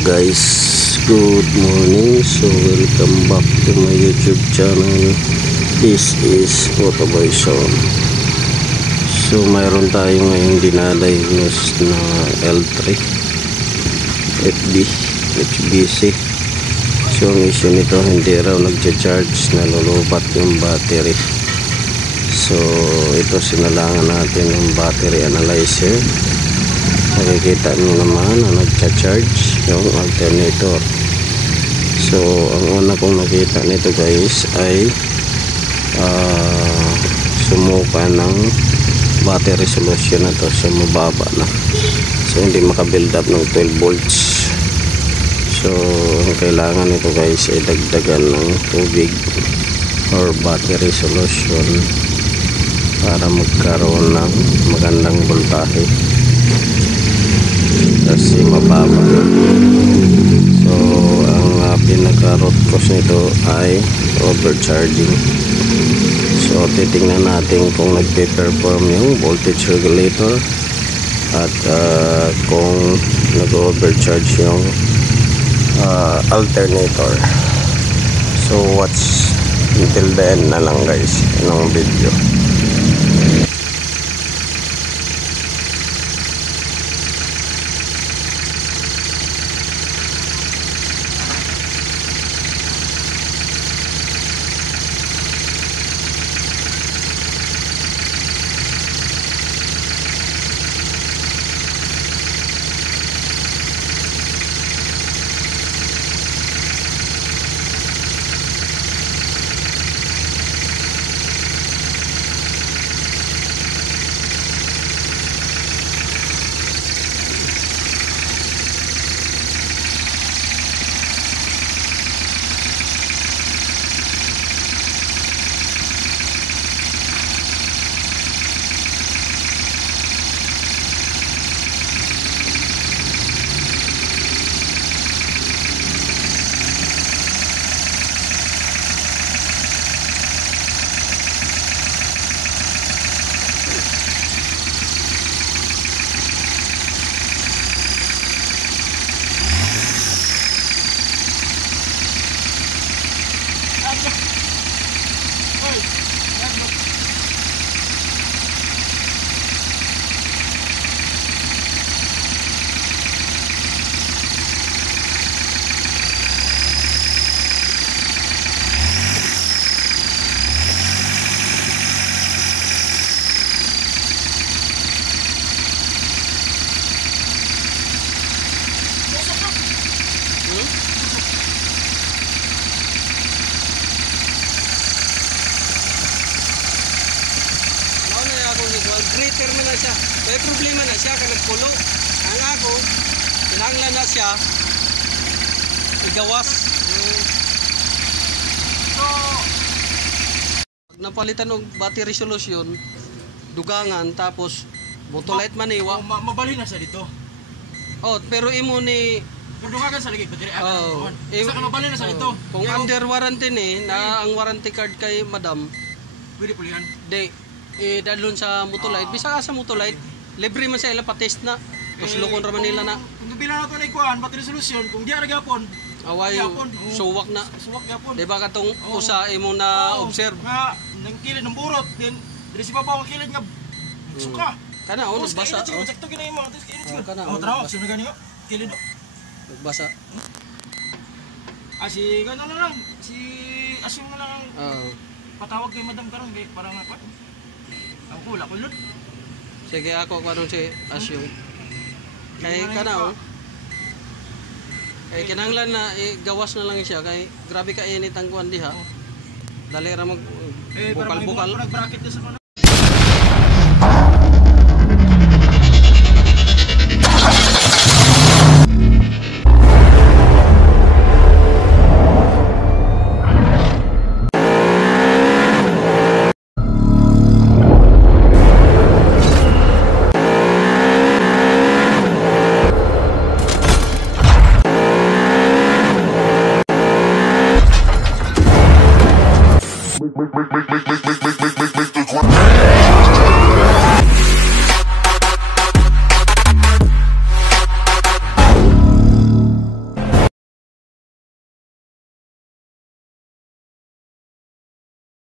Guys, good morning. So welcome back to my YouTube channel. This is Motoboy Sean. So mayroon tayo ngayong dinadiagnose na L3 FB HBC. So ang issue nito, hindi raw nagcha-charge, nalulubat yung battery. So ito, sinalangan natin yung battery analyzer. Makikita nyo naman na nagcha-charge yung alternator. So ang una kong nakita nito guys ay sumuka ng battery resolution na to. So mababa na, so hindi makabuild up ng 12 volts. So ang kailangan nito guys ay dagdagan ng tubig or battery solution para magkaroon ng magandang voltahe, kasi mababa na. So ang pinaka root cause nito ay overcharging. So titingnan natin kung nagpe-perform yung voltage regulator at kung nag-overcharge yung alternator. So watch until the end na lang guys ng video. Greater man na siya. May problema na siya kung nagpulo. Ang ako, kinahanglan na siya igawas. So, napalitan og battery resolution, dugangan, tapos botolight maniwa. Mabali na siya dito. Oh, pero imo ni dugangan sa lagi battery. Isa ka mabali na siya dito. Kung pero, under warranty ni na ang warranty card kay madam, pwede pulihan. Dalon sa Motolite, bisa ka sa Motolite, libre man sa ila pa-test na. Tapos lukon raman nila na. Kung bilang nato na ikuan, battery resolution, kung di ara gyapon, away suwak na. Suwak gyapon. Di ba katong usa imo na observe? Nga nang kilid ng burot, din diri si papa kilid nga suka. Kana nagbasa. Sakto ginay mo, tapos kilid. Kana trawa, sunod gani ko. Kilid. Nagbasa. Si gano na lang, si assume na lang. Patawag kay madam karon kay para nga ang kula kulot. Sige ako karon si Asyo. Kay kana kay kinahanglan na gawas na lang siya kay grabe ka init ang kuan diha. Dali ra mag bukal-bukal. Bracket sa Make